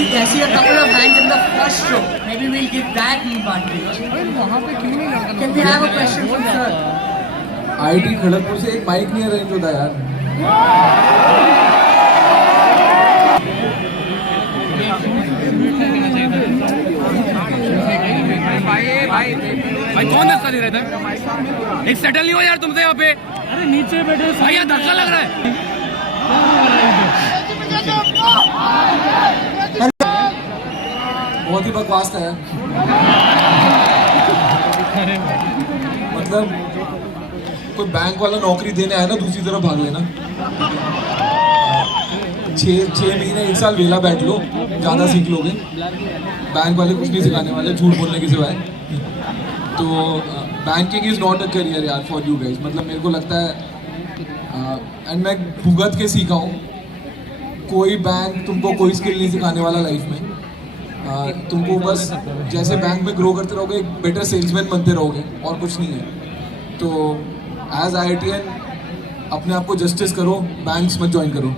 see a couple of hands in the first row. Maybe we'll give that advantage. Can we have a question from sir? IIT Kharagpur से एक mic नहीं arrange होता यार। भाई कौन धक्का दे रहा था? एक सेटल नहीं हो यार तुमसे यहाँ पे। अरे नीचे बैठे भाई, यहाँ धक्का लग रहा है। बहुत ही बकवास था यार। मतलब कोई बैंक वाला नौकरी देने आया ना, दूसरी तरफ भाग लेना। 6 महीने 1 साल वेला बैठ लो, ज़्यादा सीख लोगे। बैंक वाले कुछ नहीं सिखाने वाले, झूठ बोलने के सिवाय। तो banking is not a career यार फॉर यू गाइस। मतलब मेरे को लगता है, एंड मैं भुगत के सीखा हूँ, कोई बैंक तुमको कोई स्किल नहीं सिखाने वाला लाइफ में। तुमको बस जैसे बैंक में ग्रो करते रहोगे, एक बेटर सेल्समैन बनते रहोगे, और कुछ नहीं है। तो एज IITian अपने आप को जस्टिस करो, बैंक्स मत ज्वाइन करो।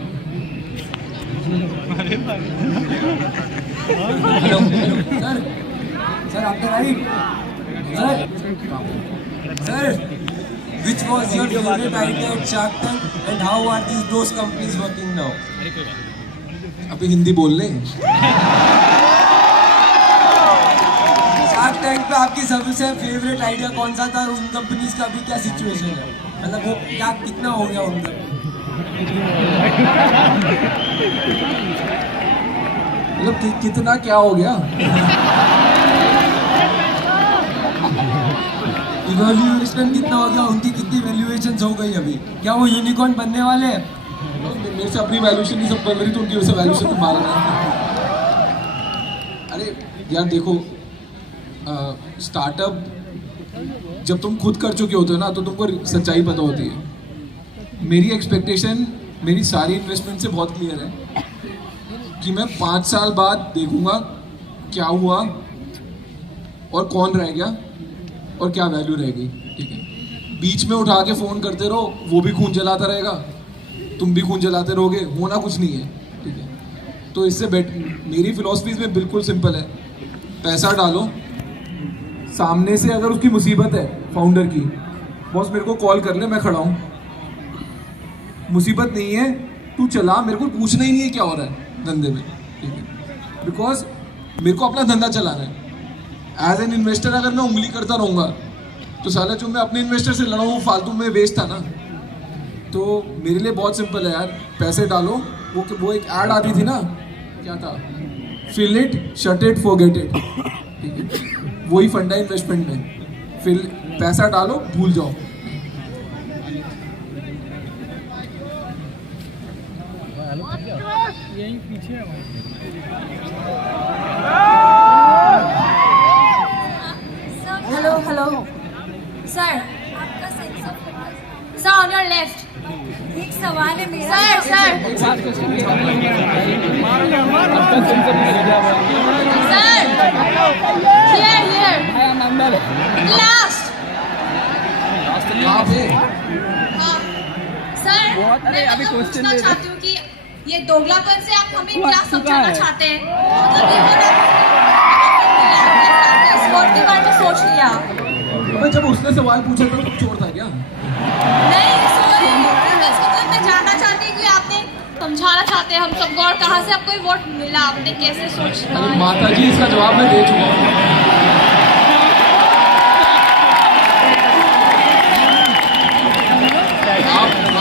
हेलो सर, सर आपका right sir, which was your favorite idea at Shark Tank and how are those companies working now? अभी हिंदी बोल ले। शार्क टैंक पे आपकी सबसे फेवरेट आइडिया कौन सा था और उन कंपनीज का अभी क्या सिचुएशन है? मतलब वो क्या कितना हो गया उनका? मतलब कितना क्या हो गया? इवैल्यूएशन कितना हो गया? उनकी कितनी वैल्यूएशन हो गई अभी? क्या वो यूनिकॉर्न बनने वाले हैं? मेरे से अपनी वैल्यूएशन नहीं सब बन रही, तो उनकी वजह से वैल्यूएशन तो मारा नहीं। अरे यार देखो, स्टार्टअप जब तुम खुद कर चुके होते हो ना, तो तुमको सच्चाई पता होती है। मेरी एक्सपेक्टेशन मेरी सारी इन्वेस्टमेंट से बहुत क्लियर है कि मैं 5 साल बाद देखूंगा क्या हुआ और कौन रह गया और क्या वैल्यू रह गई। ठीक है, बीच में उठा के फ़ोन करते रहो, वो भी खून जलाता रहेगा, तुम भी खून जलाते रहोगे, होना कुछ नहीं है। ठीक है, तो इससे मेरी फिलॉसफी में बिल्कुल सिंपल है, पैसा डालो, सामने से अगर उसकी मुसीबत है फाउंडर की, बॉस मेरे को कॉल कर ले, मैं खड़ा हूँ। मुसीबत नहीं है, तू चला, मेरे को पूछना ही नहीं है क्या हो रहा है धंधे में। ठीक है, बिकॉज मेरे को अपना धंधा चलाना है। एज एन इन्वेस्टर अगर मैं उंगली करता रहूँगा तो साला जो मैं अपने इन्वेस्टर से लड़ा हूँ वो फालतू में वेस्ट था ना। तो मेरे लिए बहुत सिंपल है यार, पैसे डालो। वो एक ऐड आती थी ना, क्या था, fill it, shut it, forget it. ठीक है, वही फंडा इन्वेस्टमेंट में, फिर पैसा डालो, भूल जाओ। यहीं पीछे है। हेलो हेलो सर, आपका sense of sir on your left. एक सवाल है मेरा सर। लास्ट सर, मैं अभी क्वेश्चन पूछना चाहती हूँ कि ये दोगलापन से आप हमें क्या समझाना चाहते हैं? मतलब इस वर्ड के बारे में सोच लिया? मैं जब उसने सवाल पूछा था तो चोर था क्या? नहीं सॉरी, मतलब मैं जानना चाहती हूँ कि आपने समझाना चाहते हैं हम सबको, और कहाँ से आपको ये वर्ड मिला, आपने कैसे सोचा? माता जी, इसका जवाब मैं दे चुका हूँ।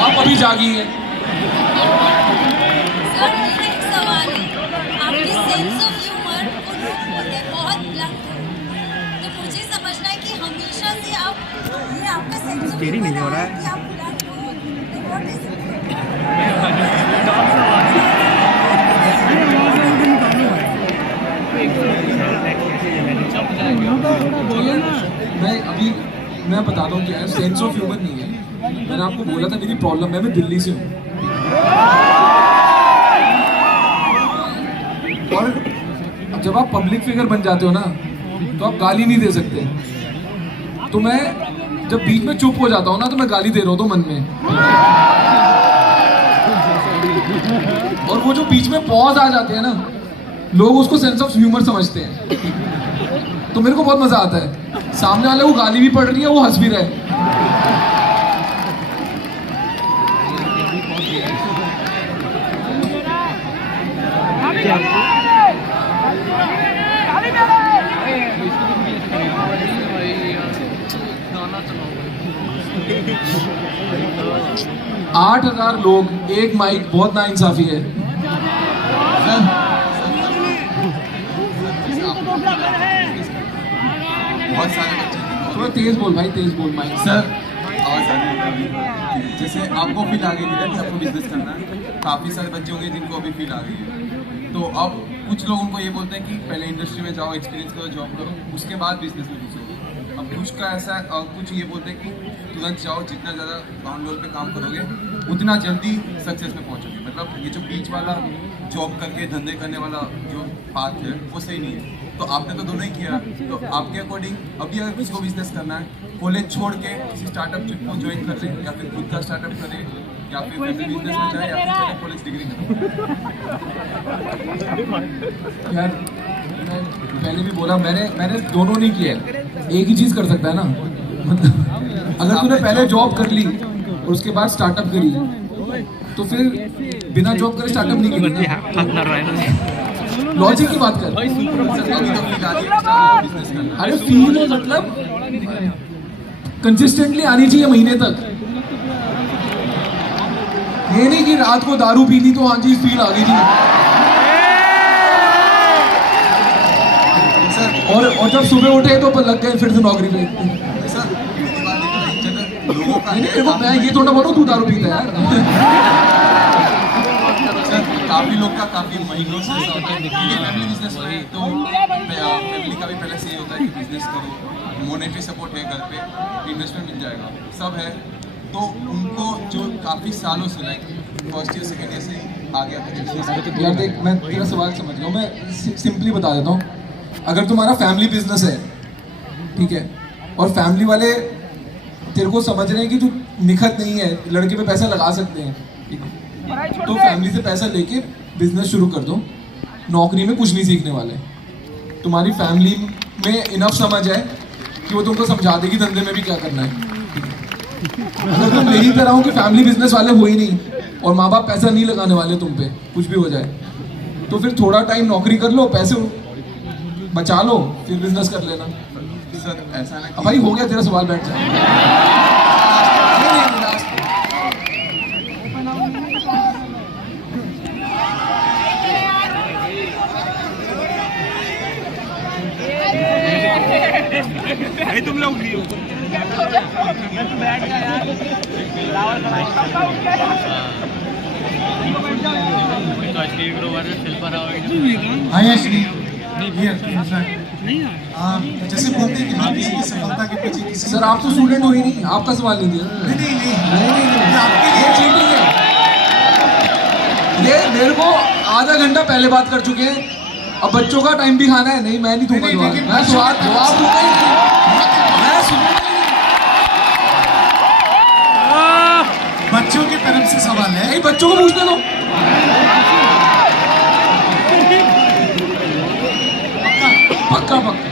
आप अभी जागी हैं। सर मेरा एक सवाल है, आपके सेंस ऑफ ह्यूमर को लोग बोलते हैं बहुत ब्लंट है, तो मुझे समझना है कि हमेशा से आप ये आपका सेंस ऑफ ह्यूमर नहीं हो रहा है कि आप ब्लंट हो, तो व्हाट इज इट? मैं बताता हूँ क्या सेंस ऑफ ह्यूमर नहीं है। मैंने आपको बोला था मेरी प्रॉब्लम है, मैं दिल्ली से हूँ, और जब आप पब्लिक फिगर बन जाते हो ना, तो आप गाली नहीं दे सकते। तो मैं जब बीच में चुप हो जाता हूँ ना, तो मैं गाली दे रहा हूँ तो मन में, और वो जो बीच में पॉज आ जाते हैं ना, लोग उसको सेंस ऑफ ह्यूमर समझते हैं, तो मेरे को बहुत मजा आता है। सामने वाले को गाली भी पड़ रही है, वो हंस भी रहा है। आठ 8,000 लोग, एक माइक, बहुत नाइंसाफी है। बहुत सारे बच्चे थोड़ा तेज बोल भाई, तेज बोल माइक। सर आवाज़ आ रही है। जैसे आपको फील आ गई थी ना सबको बिजनेस करना है, काफ़ी सारे बच्चे होंगे जिनको अभी फील आ गई है। तो अब कुछ लोग उनको ये बोलते हैं कि पहले इंडस्ट्री में जाओ, एक्सपीरियंस करो, जॉब करो, उसके बाद बिजनेस में घुसो। अब कुछ का ऐसा कुछ ये बोलते हैं कि तुरंत जाओ, जितना ज़्यादा ग्राउंड लेवल पे काम करोगे उतना जल्दी सक्सेस में पहुंचोगे। मतलब ये जो बीच वाला जॉब करके धंधे करने वाला जो पाथ है वो सही नहीं है। तो आपने तो दोनों ही किया, तो आपके अकॉर्डिंग अभी अगर किसी को बिजनेस करना है, कॉलेज छोड़ के किसी स्टार्टअप को ज्वाइन कर ले, या फिर खुद का स्टार्टअप करे, या फिर बिजनेस में जाए, या फिर चले कॉलेज डिग्री करो। यार मैं पहले भी बोला, मैंने दोनों नहीं किया है। एक ही चीज कर सकता है ना। अगर तूने पहले जॉब कर ली और उसके बाद स्टार्टअप करी, तो फिर बिना जॉब करे स्टार्टअप नहीं करेगा। लॉजिक की बात कर। अरे फील है, मतलब कंसिस्टेंटली आनी चाहिए महीने तक। ये नहीं कि रात को दारू पी ली तो हाँ जी फील आ गई थी। और जब सुबह उठे तो लग गए फिर से नौकरी पे। देखो मैं ये थोड़ा बोलूं तू दारू पीता है यार। काफी लोग का काफी महीनों से फैमिली बिजनेस में, तो फैमिली का भी पहले से ये होता है कि बिजनेस करो, मॉनेटरी सपोर्ट है, घर पे इन्वेस्टमेंट मिल जाएगा, सब है। तो उनको जो काफी सालों से like first year second year से आ गया था यार देख, मैं तेरा सवाल समझ गया हूँ। मैं सिंपली बता देता हूँ। अगर तुम्हारा फैमिली बिजनेस है, ठीक है, और फैमिली वाले तेरे को समझ रहे हैं कि तू निखत नहीं है, लड़के पे पैसा लगा सकते हैं, ठीक है, तो फैमिली से पैसा लेके बिजनेस शुरू कर दो। नौकरी में कुछ नहीं सीखने वाले। तुम्हारी फैमिली में इनफ समझ है कि वो तुमको समझा देगी धंधे में भी क्या करना है। अगर तुम मेरी तरह हो कि फैमिली बिजनेस वाले हो ही नहीं और माँ बाप पैसा नहीं लगाने वाले तुम पे, कुछ भी हो जाए, तो फिर थोड़ा टाइम नौकरी कर लो, पैसे बचा लो, फिर बिजनेस कर लेना। सर ऐसा ना अब भाई हो गया तेरा सवाल, बैठ जा। तुम लोग नहीं हो। बैठ गया यार। जैसे बोलते हैं कि हर किसी की सफलता के पीछे किसी सर आप तो स्टूडेंट हो ही नहीं, आपका सवाल नहीं दिया। नहीं ये चीटिंग है। ये मेरे को आधा घंटा पहले बात कर चुके हैं। अब बच्चों का टाइम भी खाना है। नहीं मैं नहीं दूंगा जवाब, मैं जवाब दूंगा ही नहीं। मैं सुनूंगा ही नहीं। बच्चों की तरफ से सवाल है। नहीं बच्चों को पूछने दो। पक्का पक्का।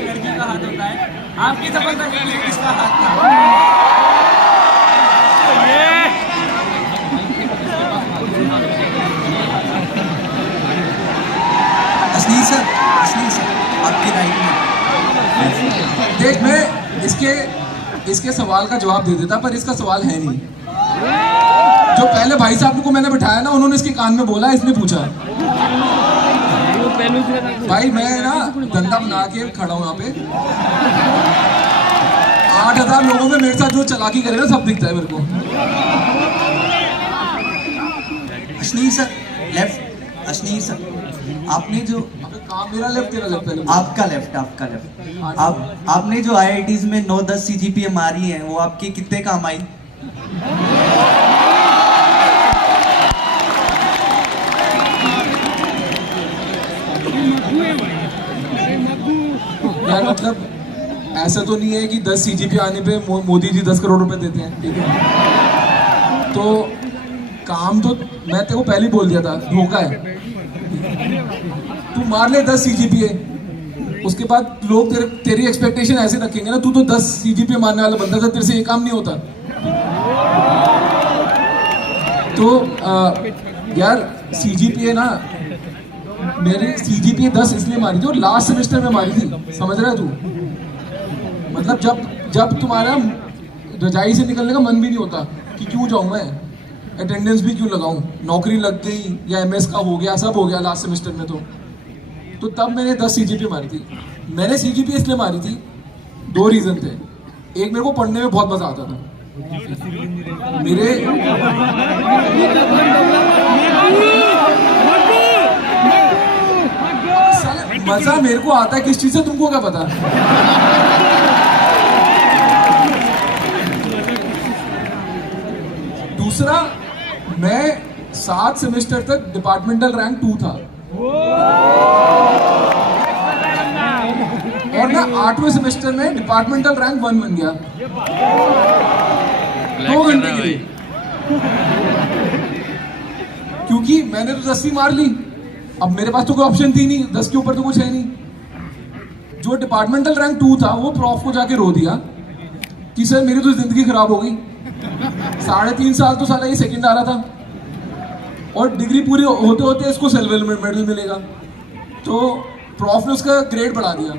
लड़की का हाथ होता है, आपकी सफलता के पीछे किसका हाथ था? असली सर आपकी राइट में। देख मैं इसके सवाल का जवाब दे देता, पर इसका सवाल है नहीं। जो पहले भाई साहब को मैंने बिठाया ना, उन्होंने इसके कान में बोला, इसने पूछा। भाई मैं ना धंधा बना के खड़ा हूँ यहाँ पे। 8,000 लोगों में मेरे साथ जो चालाकी करेगा सब दिखता है मेरे को। Ashneer sir left. Ashneer sir आपने जो काम मेरा लेफ्ट तेरा लेफ्ट पहले। आपका लेफ्ट आपने जो IITs में 9-10 CGPA मारी है, वो आपके कितने काम आई? मतलब ऐसा तो नहीं है कि 10 CGP आने पे मोदी जी 10 करोड़ रुपए देते हैं, ठीक है। तो काम तो मैं तेरे को पहले ही बोल दिया था, धोखा है। तू मार ले 10 CGPA, उसके बाद लोग तेरी एक्सपेक्टेशन ऐसे रखेंगे ना, तू तो 10 CGPA मारने वाला बंदा था, तेरे से ये काम नहीं होता। तो यार CGPA ना, मेरे CGPA 10 इसलिए मारी थी और लास्ट सेमेस्टर में मारी थी, समझ रहा है तू। मतलब जब तुम्हारा रजाई से निकलने का मन भी नहीं होता कि क्यों जाऊं मैं, अटेंडेंस भी क्यों लगाऊं, नौकरी लग गई या MS का हो गया, सब हो गया लास्ट सेमेस्टर में। तो तब मैंने 10 CGPA मारी थी। मैंने CGPA इसलिए मारी थी, 2 रीज़न थे। एक, मेरे को पढ़ने में बहुत मज़ा आता था। मज़ा मेरे को आता है किस चीज़ से, तुमको क्या पता। दूसरा, मैं 7 सेमेस्टर तक डिपार्टमेंटल रैंक 2 था और मैं 8वें सेमेस्टर में डिपार्टमेंटल रैंक 1 बन गया 2 घंटे के लिए, क्योंकि मैंने तो 10 ही मार ली। अब मेरे पास तो कोई ऑप्शन थी नहीं, 10 के ऊपर तो कुछ है नहीं। जो डिपार्टमेंटल रैंक 2 था वो प्रॉफ को जाके रो दिया कि सर मेरी तो जिंदगी खराब हो गई, 3.5 साल तो साला ये सेकंड आ रहा था और डिग्री पूरी होते होते इसको सिल्वर मेडल मिलेगा। तो प्रॉफ ने उसका ग्रेड बढ़ा दिया,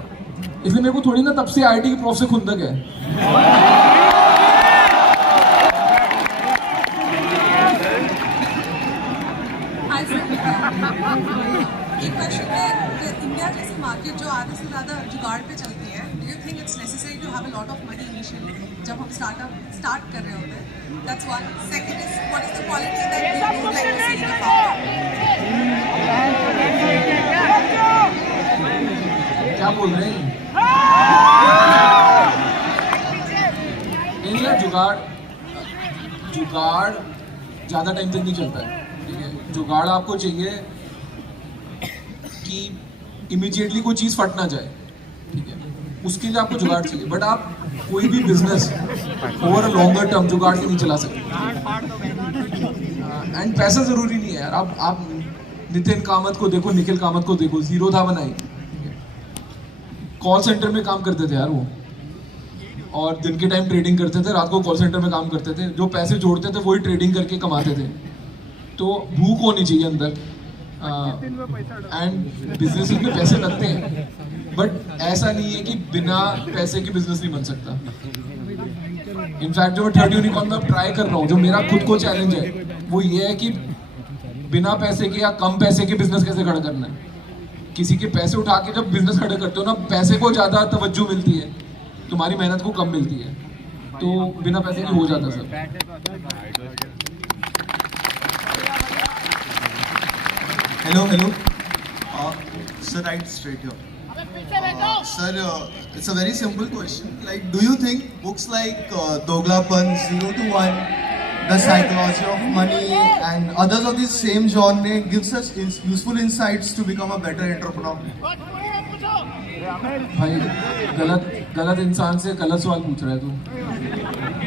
इसलिए मेरे को थोड़ी ना तब से IIT की प्रॉफ से खुंदक है। एक क्वेश्चन है, इंडिया जैसी मार्केट जो आधे से ज़्यादा जुगाड़ पे चलती है, do you think it's necessary to have a lot of money initially जब हम स्टार्ट कर रहे होते हैं? That's one. Second is, what is the quality that you would like to see in a founder? क्या बोल रहे हैं? नहीं यार, जुगाड़ ज़्यादा टाइम तक नहीं चलता है, ठीक है। जुगाड़ आपको चाहिए कि इमीडिएटली कोई चीज़ फट ना जाए, ठीक है, उसके लिए आपको जुगाड़ चाहिए। बट आप कोई भी business over a longer term जुगाड़ से नहीं चला सकते। एंड पैसा ज़रूरी नहीं है यार। आप नितिन कामत को देखो, निखिल कामत को देखो, जीरो था बनाई, कॉल सेंटर में काम करते थे यार वो, और दिन के टाइम ट्रेडिंग करते थे, रात को कॉल सेंटर में काम करते थे। जो पैसे जोड़ते थे वही ट्रेडिंग करके कमाते थे। तो भूख होनी चाहिए अंदर, एंड बिजनेस में पैसे लगते हैं, बट ऐसा नहीं है कि बिना पैसे के बिजनेस नहीं बन सकता। इनफैक्ट जो मैं थर्ड यूनिकॉर्न में ट्राई कर रहा हूँ, जो मेरा खुद को चैलेंज है, वो ये है कि बिना पैसे के या कम पैसे के बिजनेस कैसे खड़ा करना है। किसी के पैसे उठा के जब बिजनेस खड़े करते हो ना, पैसे को ज़्यादा तवज्जो मिलती है, तुम्हारी मेहनत को कम मिलती है। तो बिना पैसे के हो जाता सब। Hello. Sir, right straight here. Sir, it's a very simple question. Like, do you think books like Doglapan, 0 to 1, The Psychology of Money, and others of this same genre gives us useful insights to become a better entrepreneur? भाई गलत इंसान से गलत सवाल पूछ रहा है तू।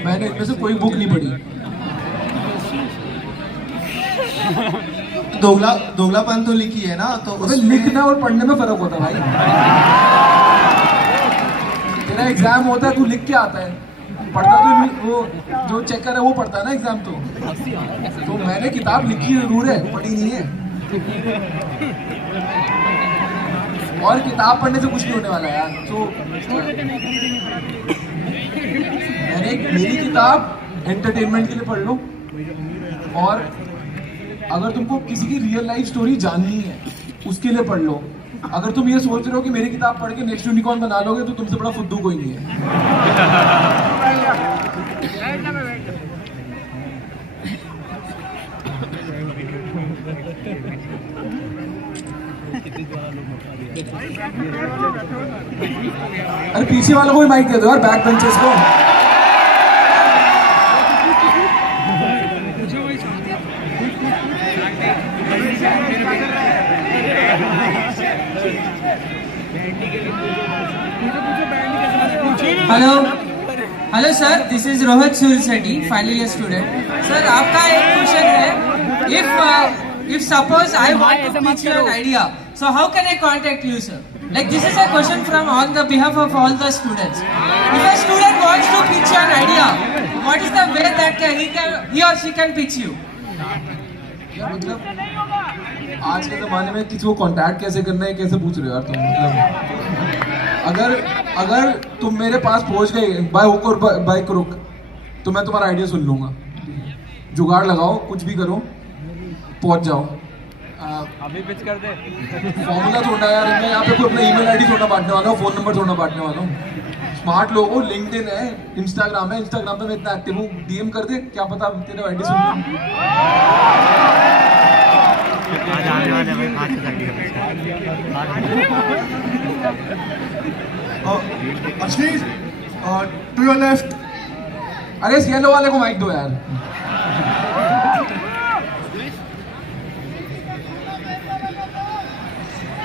मैंने इनमें से कोई बुक नहीं पढ़ी। दोगलापन तो लिखी है ना, तो उसमें लिखना और पढ़ने में फर्क होता है भाई। तेरा एग्जाम होता है, तू लिख के आता है, पढ़ता तो वो जो चेकर है वो पढ़ता है ना एग्जाम। तो मैंने किताब लिखी जरूर है, पढ़ी नहीं है। और किताब पढ़ने से कुछ नहीं होने वाला यार। तो मेरी किताब एंटरटेनमेंट के लिए पढ़ लो, और अगर तुमको किसी की रियल लाइफ स्टोरी जाननी है उसके लिए पढ़ लो। अगर तुम ये सोच रहे हो कि मेरी किताब पढ़ के नेक्स्ट यूनिकॉर्न बना लोगे, तो तुमसे बड़ा फुद्दू कोई नहीं है। अरे पीछे वालों को भी माइक दे दो यार, बैक बेंचेस को। Hello sir, this is Rohit Surya Sethi, final year student. Sir, आपका एक क्वेश्चन है. If suppose I want to pitch you an idea, so how can I contact you, sir? Like, this is a question from on the behalf of all the students. If a student wants to pitch you an idea, what is the way that he or she can pitch you? क्या मतलब आज के ज़माने में किसी को contact कैसे करना है, कैसे पूछ रहे हो यार तुम? मतलब अगर तुम मेरे पास पहुंच गए बाय हुक और बाय क्रुक, तो मैं तुम्हारा आइडिया सुन लूँगा. जुगाड़ लगाओ, कुछ भी करो, पहुंच जाओ. अभी पिच कर दे. फॉर्मूला थोड़ा यार, मैं यहाँ पे कोई अपना ईमेल आईडी थोड़ा बांटने वाला हूँ, फोन नंबर थोड़ा बांटने वाला हूँ. स्मार्ट लोगो, लिंक्डइन है, इंस्टाग्राम है. इंस्टाग्राम पे मैं इतना एक्टिव हूँ, डीएम कर दे, क्या पता तेरे आईडी सुन लूँ. आज आने वाले भाई 5 Ashneer, to your left. अरे इस येलो वाले को माइक दो यार.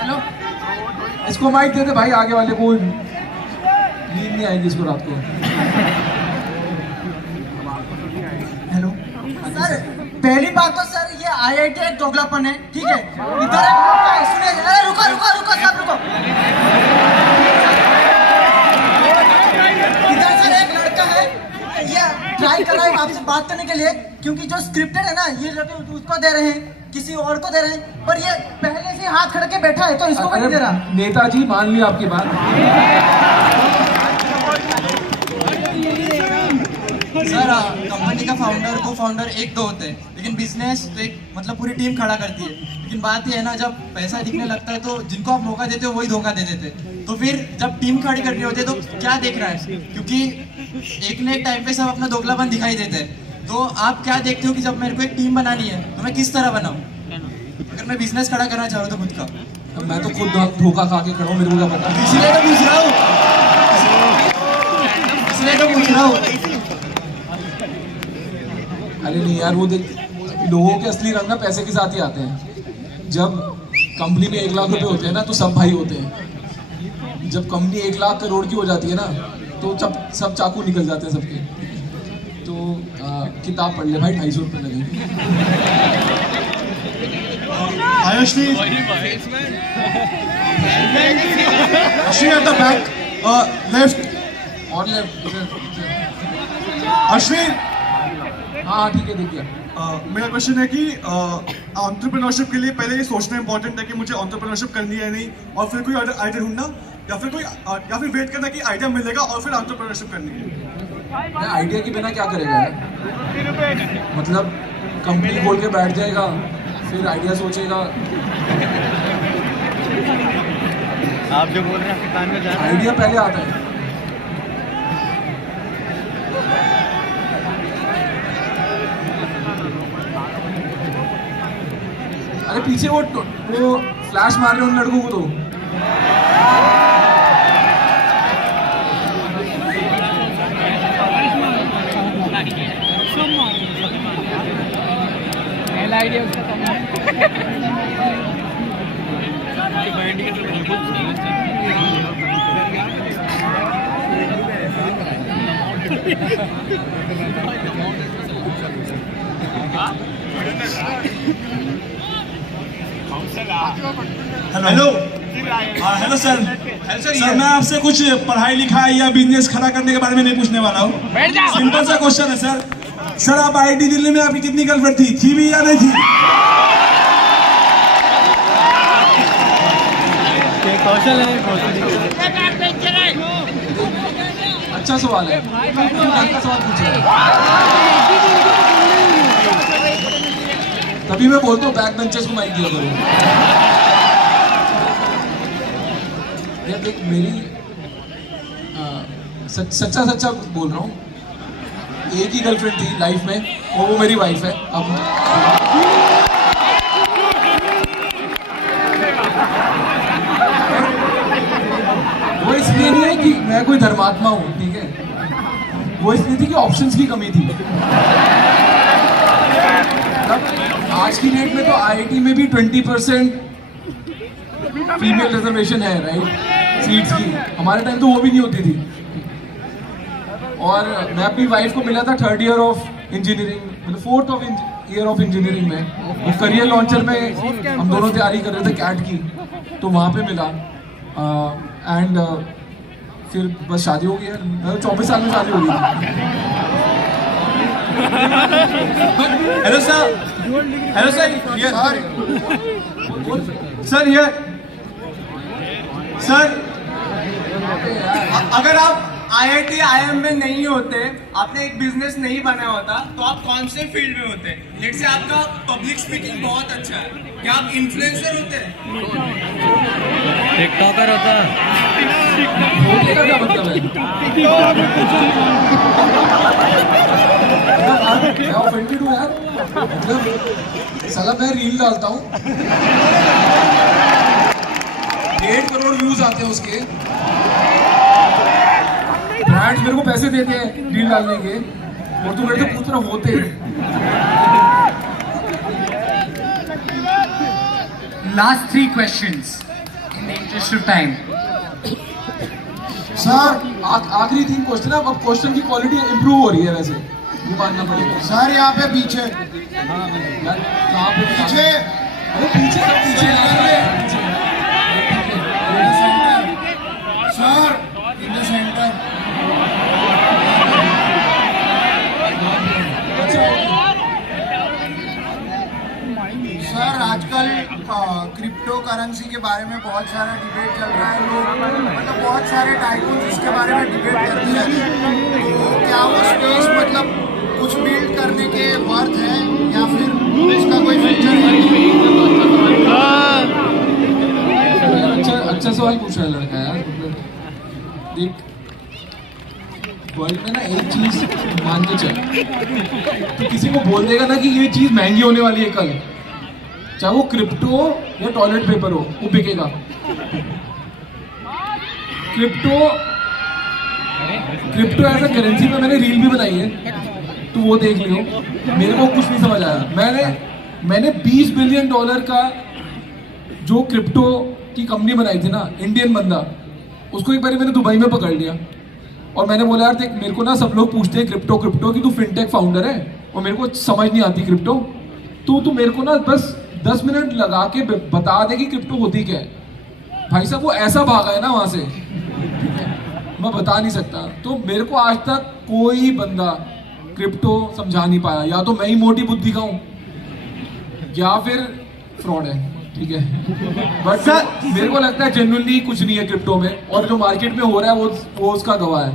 हेलो, इसको माइक दे दे भाई, आगे वाले को नींद नहीं आएगी इसको रात को. हेलो सर, पहली बात तो सर ये IIT एक दोगलापन है, ठीक है. इधर एक लड़का है, सुनिए. अरे रुको सब रुको. इधर सर एक लड़का है, ये ट्राई कर रहा है आपसे बात करने के लिए, क्योंकि जो स्क्रिप्टेड है ना, ये उसको दे रहे हैं, किसी और को दे रहे हैं, पर ये पहले से हाथ खड़ के बैठा है, तो इसको भी नहीं दे रहा. नेताजी मान लिया आपकी बात. सर, कंपनी का फाउंडर को फाउंडर एक दो होते हैं, लेकिन बिजनेस तो एक मतलब पूरी टीम खड़ा करती है. लेकिन बात ये है ना, जब पैसा दिखने लगता है तो जिनको आप मौका देते हो वही धोखा दे देते. तो फिर जब टीम खड़ी करनी होती है तो क्या देख रहा है, क्योंकि एक ने एक टाइम पे सब अपना दोगलापन दिखाई देते हैं. तो आप क्या देखते हो कि जब मेरे को एक टीम बनानी है तो मैं किस तरह बनाऊं, अगर मैं बिजनेस खड़ा करना चाह रहा हूँ तो खुद का. मैं तो खुद धोखा खा के खड़ा हूँ, मेरे को क्या पता. इसलिए तो पूछ रहा हूँ. अरे नहीं यार, वो देख, लोगों के असली रंग ना पैसे के साथ ही आते हैं. जब कंपनी में 1 लाख रुपए होते हैं ना, तो सब भाई होते हैं. जब कंपनी 1 लाख करोड़ की हो जाती है ना, तो सब चाकू निकल जाते हैं सबके. तो किताब पढ़ ले भाई, 250 रुपये लगेंगे. Hi Ashneer. Ashneer at the back. Left. और लेफ्ट. Ashneer. हाँ ठीक है, दिख गया. मेरा क्वेश्चन है कि एंटरप्रेन्योरशिप के लिए पहले ये सोचना इंपॉर्टेंट है कि मुझे एंटरप्रेन्योरशिप करनी है नहीं, और फिर कोई आइडिया ढूंढना, या फिर वेट करना कि आइडिया मिलेगा और फिर एंटरप्रेन्योरशिप करनी है. आइडिया के बिना क्या करेगा यार? मतलब कंपनी खोल के बैठ जाएगा, फिर आइडिया सोचेगा. आप जो बोल रहे हैं कान में जा रहा है. आइडिया पहले आता है. अरे पीछे वो फ्लैश मार रहे उन लड़कों को तो. आइडिया उसका हेलो हेलो सर. सर मैं आपसे कुछ पढ़ाई लिखाई या बिजनेस खड़ा करने के बारे में नहीं पूछने वाला हूँ. सिंपल सा क्वेश्चन है सर. सर आप IIT दिल्ली में आपकी कितनी गर्लफ्रेंड थी भी या नहीं थी? कौशल है. अच्छा सवाल है. अच्छा सवाल पूछा है. तभी मैं बोलता हूँ बैक बेंचर्स को माइक दिया करो. यार देख, मेरी सच्चा बोल रहा हूँ, एक ही गर्लफ्रेंड थी लाइफ में, और वो मेरी वाइफ है. अब वो इसलिए नहीं है कि मैं कोई धर्मात्मा हूँ, ठीक है. वो इसलिए थी कि ऑप्शंस की कमी थी. आज की डेट में तो IIT में भी 20% फीमेल रिजर्वेशन है, राइट, सीट्स की. हमारे टाइम तो वो भी नहीं होती थी. और मैं अपनी वाइफ को मिला था 3rd ईयर ऑफ इंजीनियरिंग, मतलब 4th ईयर ऑफ इंजीनियरिंग में, वो करियर लॉन्चर में हम दोनों तैयारी कर रहे थे कैट की, तो वहाँ पे मिला एंड फिर बस शादी हो गई यार। 24 साल में शादी हो गई। Hello sir, hello sir, sir ये सर, अगर आप IIT IIM में नहीं होते, आपने एक बिजनेस नहीं बनाया होता, तो आप कौन से फील्ड में होते? लेट से आपका पब्लिक स्पीकिंग बहुत अच्छा है, क्या आप इन्फ्लुएंसर होते? टिकटॉकर होता। होने का क्या मतलब है? मैं ऑफेंडेड हूँ यार, मतलब साला मैं रील डालता हूँ, 1.5 करोड़ व्यूज आते हैं उसके, ब्रांड्स मेरे को पैसे देते हैं रील डालने के, और तू मेरे से पूछ रहा होते। Last 3 questions in the interest of time. Sir आखिरी 3 क्वेश्चन, अब क्वेश्चन की क्वालिटी इंप्रूव हो रही है वैसे, ये मानना पड़ेगा। सर यहाँ पे पीछे, कहाँ पे पीछे, अरे पीछे सब पीछे sir in the centre. Sir आजकल क्रिप्टो करेंसी के बारे में बहुत सारा डिबेट चल रहा है, लोग मतलब बहुत सारे टाइकून्स इसके बारे में डिबेट करते हैं, तो क्या वो स्पेस मतलब कुछ बिल्ड करने के वर्थ है या फिर इसका कोई फ्यूचर है? अच्छा सवाल पूछ रहा है लड़का यार। देख वर्ल्ड में ना एक चीज मान के चल, तो किसी को बोल देगा ना कि ये चीज महंगी होने वाली है कल, चाहे वो क्रिप्टो या टॉयलेट पेपर हो, वो बिकेगा। क्रिप्टो एज अ करेंसी में मैंने रील भी बनाई है, तो वो देख लियो। मेरे को कुछ नहीं समझ आया। मैंने $20 बिलियन का जो क्रिप्टो की कंपनी बनाई थी ना, इंडियन बंदा, उसको एक बार मैंने दुबई में पकड़ लिया और मैंने बोला यार देख, मेरे को ना सब लोग पूछते हैं क्रिप्टो कि तू फिनटेक फाउंडर है और मेरे को समझ नहीं आती क्रिप्टो, तो तू मेरे को ना बस 10 मिनट लगा के बता दे कि क्रिप्टो होती क्या है। भाई साहब वो ऐसा भागा है ना वहां से, मैं बता नहीं सकता। तो मेरे को आज तक कोई बंदा क्रिप्टो समझा नहीं पाया, या तो मैं ही मोटी बुद्धि का हूँ या फिर फ्रॉड है, ठीक है। बट सर मेरे को लगता है जेन्युइनली कुछ नहीं है क्रिप्टो में, और जो मार्केट में हो रहा है वो उसका गवाह है।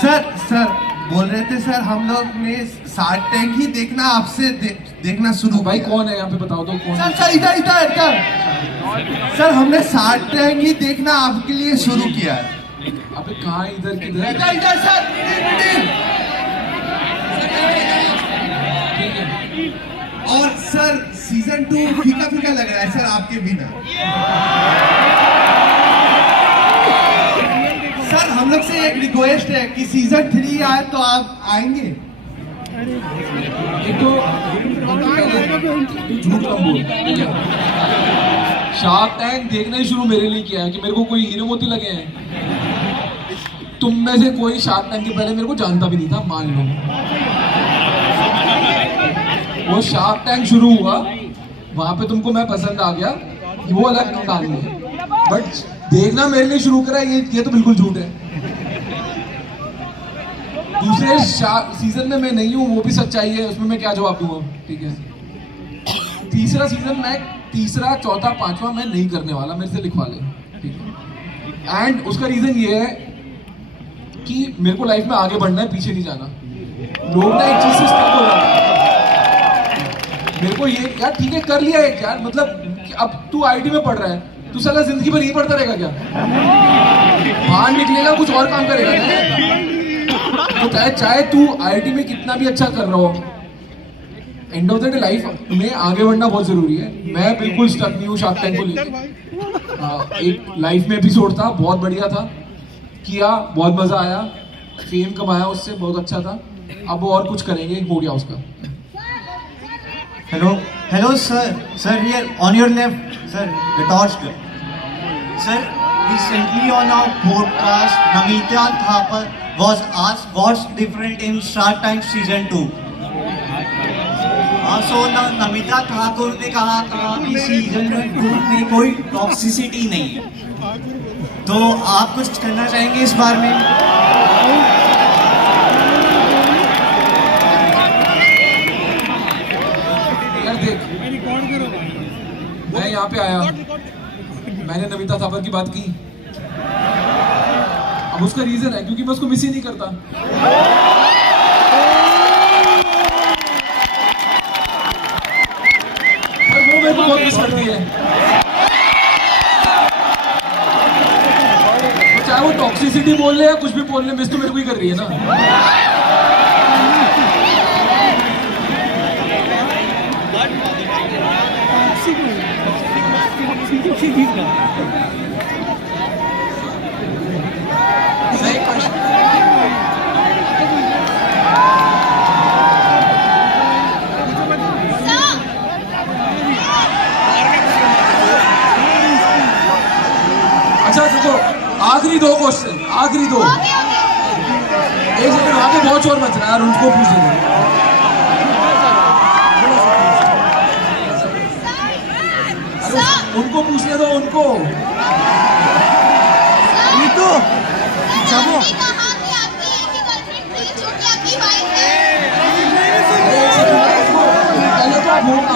सर बोल रहे थे सर, हम लोग ने शार्क टैंक ही देखना आपसे देखना शुरू। भाई कौन है यहाँ पे, बताओ तो कौन? सर इधर सर, हमने शार्क टैंक ही देखना आपके लिए शुरू किया है। अबे कहाँ, इधर किधर? इधर सर, और सर सीजन 2 फीका लग रहा है सर आपके बिना। सर हम लोग से एक रिक्वेस्ट है कि सीजन 3 आए तो आप आएंगे? झूठ कम बोल। शार्क टैंक देखना ही शुरू मेरे लिए किया है कि मेरे को कोई हीरो मोती लगे हैं। तुम में से कोई शार्क टैंक के पहले मेरे को जानता भी नहीं था, मान लो। वो शार्क टैंक शुरू हुआ, वहां पे तुमको मैं पसंद आ गया, वो अलग कहानी है। बट देखना मेरे लिए शुरू करा, ये तो बिल्कुल झूठ है। दूसरे सीजन में मैं नहीं हूँ, वो भी सच्चाई है, उसमें मैं क्या जवाब दूंगा, ठीक है। तीसरा सीजन मैं, तीसरा, चौथा, पांचवा मैं नहीं करने वाला, मेरे से लिखवा ले, ठीक है। एंड उसका रीजन ये है कि मेरे को लाइफ में आगे बढ़ना है, पीछे नहीं जाना। लोग ना एक चीज से स्टक हो जाते हैं। मेरे को ये यार ठीक है कर लिया एक यार, मतलब अब तू आईटी में पढ़ रहा है, तू साला जिंदगी भर यही पढ़ता रहेगा क्या? बाहर निकलेगा कुछ और काम करेगा ना? तो चाहे तू आईटी में कितना भी अच्छा कर रहा हो, end of the day life में आगे बढ़ना बहुत जरूरी है। मैं बिल्कुल स्टक नहीं हूँ शार्क टैंक को लेकर। एक लाइफ में एपिसोड था, बहुत बढ़िया था, किया, बहुत मजा आया, फेम कमाया उससे, बहुत अच्छा था। अब वो और कुछ करेंगे, हो गया उसका। Hello, sir. Here on your left, sir, the torch girl. Sir, recently on our podcast, Namita Thapar was asked what's different in Shark Tank season 2. So Namita Thakur ने कहा था कि सीजन 2 में कोई टॉक्सिसिटी नहीं है, तो आप कुछ करना चाहेंगे इस बारे में? यार देख, मैं यहाँ पे आया, मैंने नमिता थापर की बात की, अब उसका रीजन है क्योंकि मैं उसको मिस ही नहीं करता। वो मेरे को बहुत मिस करती है, तो चाहे वो टॉक्सिसिटी बोल ले या कुछ भी बोल ले, मिस तो मेरे को ही कर रही है ना। सही क्वेश्चन। अच्छा देखो, आखिरी 2 क्वेश्चन, आखिरी 2। एक सेकंड, वहां पे बहुत शोर मच रहा है यार, उनको पूछ लेंगे। उनको पूछने दो, उनको। तो आपने कहा कि आपकी एक ही गर्लफ्रेंड थी जो कि आपकी वाइफ है। पहले तो आप बोलना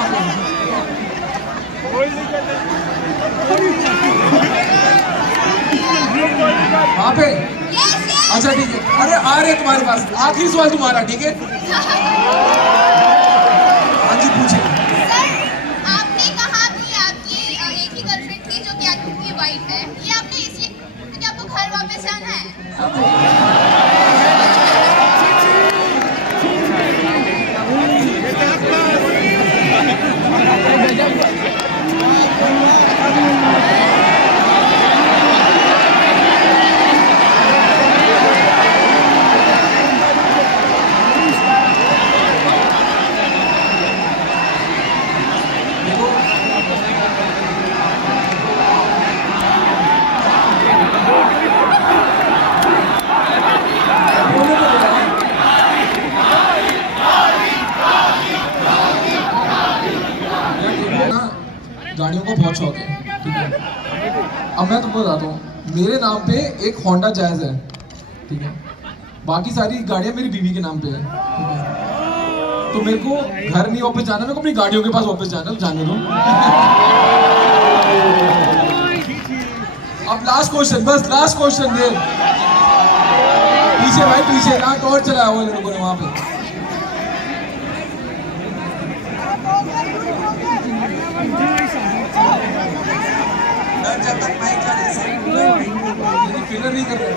वहाँ पे। अच्छा ठीक है, अरे आ रहे तुम्हारे पास, आखिरी सवाल तुम्हारा, ठीक है? हाँ जी पूछिए। सर, आपने कहा कि आपकी एक ही गर्लफ्रेंड थी जो कि आपकी वाइफ है, ये आपने इसलिए कि आपको घर वापस जाना है? गाड़ियों का बहुत शौक है, ठीक है? अब मैं तुमको बताता हूँ, मेरे नाम पे एक होंडा जैज है, ठीक है? बाकी सारी गाड़ियाँ मेरी बीवी के नाम पे है, ठीक है? तो मेरे को घर नहीं वापस जाना, मेरे को अपनी गाड़ियों के पास वापस जाना, तो जाने दो। अब लास्ट क्वेश्चन, बस लास्ट क्वेश्चन दे। पीछे भाई पीछे, ना टॉर्च चलाया हुआ लोगों ने वहाँ पे। जब तक माइक जाने से फिलर नहीं कर रहे।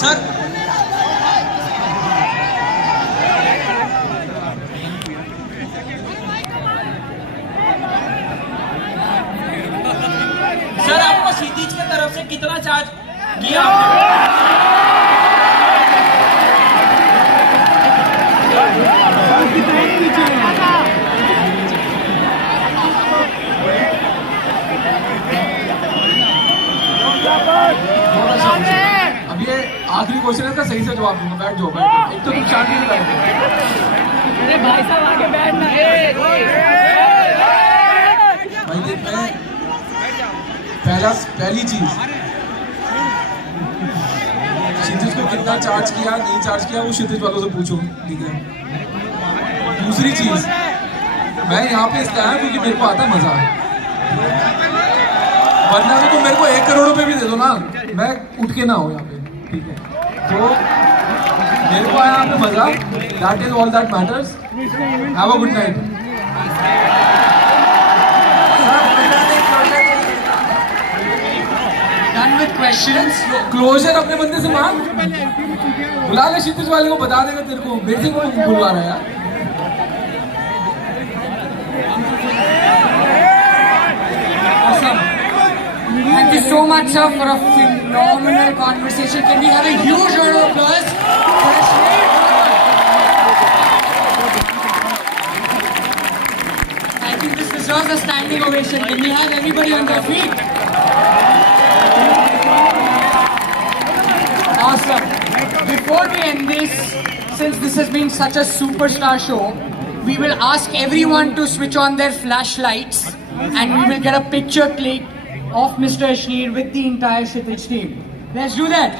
सर सर आपको सीटीज की तरफ से कितना चार्ज किया आपने? अब ये आखिरी क्वेश्चन है, इसका सही से जवाब दूंगा। बैठ जाओ, बैठ जाओ। एक तो तुम शांति से बैठो। अरे भाई साहब आगे बैठना। भाई देख, मैं पहली चीज, क्षितिज को कितना चार्ज किया नहीं चार्ज किया वो क्षितिज वालों से पूछो, ठीक है? दूसरी चीज मैं यहाँ पे इसलिए आया क्योंकि मेरे को आता है मजा, वरना तो तुम मेरे को 1 करोड़ रुपए भी दे दो ना, मैं उठ के ना हो यहाँ पे, ठीक है? तो मेरे को आया यहाँ पे मजा, that is all that matters. Have a good night. Done with questions. Closure अपने बंदे से मांग, बुला ले क्षितिज वाले को, बता देगा तेरे को, मेरे से क्यों बुलवा रहा है यार? Awesome. Thank you so much, sir, for a phenomenal conversation. Can we have a huge round of applause for Ashneer? I think this deserves a standing ovation. Can we have everybody on their feet? Awesome. Before we end this, since this has been such a superstar show, we will ask everyone to switch on their flashlights and we will get a picture click of Mr. Ashneer with the entire Kshitij team. Let's do that.